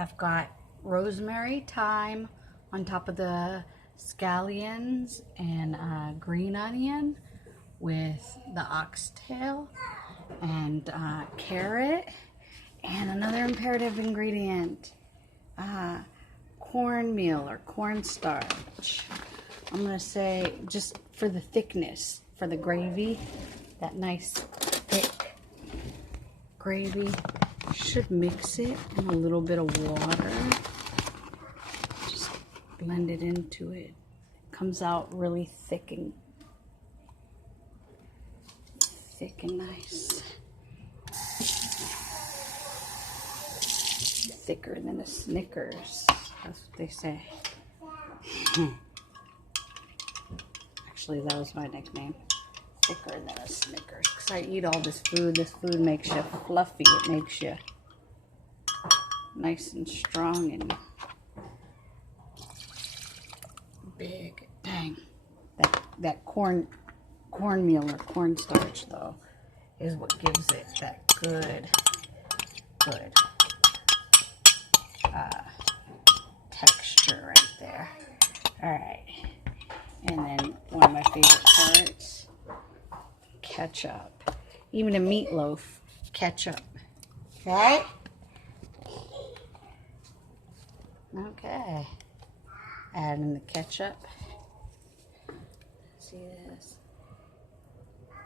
I've got rosemary, thyme on top of the scallions and green onion with the oxtail and carrot and another imperative ingredient, cornmeal or cornstarch. I'm gonna say just for the thickness, for the gravy, that nice thick gravy. Should mix it in a little bit of water. Just blend it into it. It comes out really thick and nice. Thicker than a Snickers. That's what they say. Actually, that was my nickname. Thicker than a Snickers. Because I eat all this food. This food makes you fluffy. It makes you nice and strong and big. Dang. That cornmeal or cornstarch, though, is what gives it that good texture right there. All right. And then one of my favorite parts, ketchup. Even a meatloaf, ketchup. Okay? Okay. Add in the ketchup. See this? All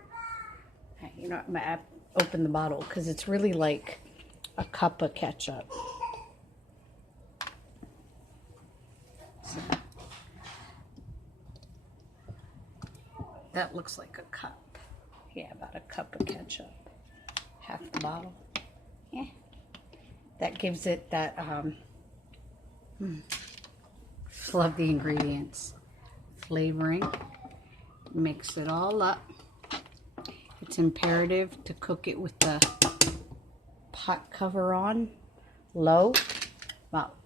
right, you know what? I'm going to open the bottle because it's really like a cup of ketchup. So, that looks like a cup. Yeah, about a cup of ketchup. Half the bottle. Yeah. That gives it that, love the ingredients. Flavoring. Mix it all up. It's imperative to cook it with the pot cover on low. About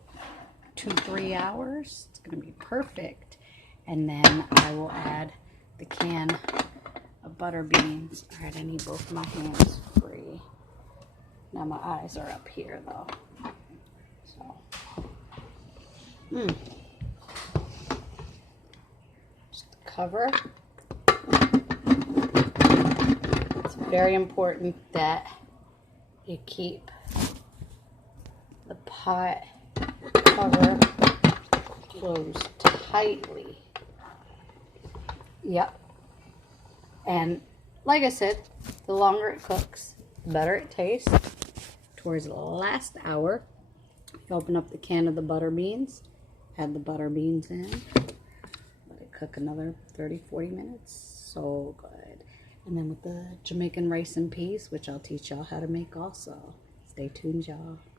2-3 hours. It's going to be perfect. And then I will add the can of butter beans. All right, I need both my hands free. Now my eyes are up here though. So, just cover. It's very important that you keep the pot cover closed tightly. Yep. And like I said, the longer it cooks, the better it tastes. Towards the last hour, you open up the can of the butter beans, add the butter beans in, let it cook another 30-40 minutes. So good. And then with the Jamaican rice and peas, which I'll teach y'all how to make also. Stay tuned, y'all.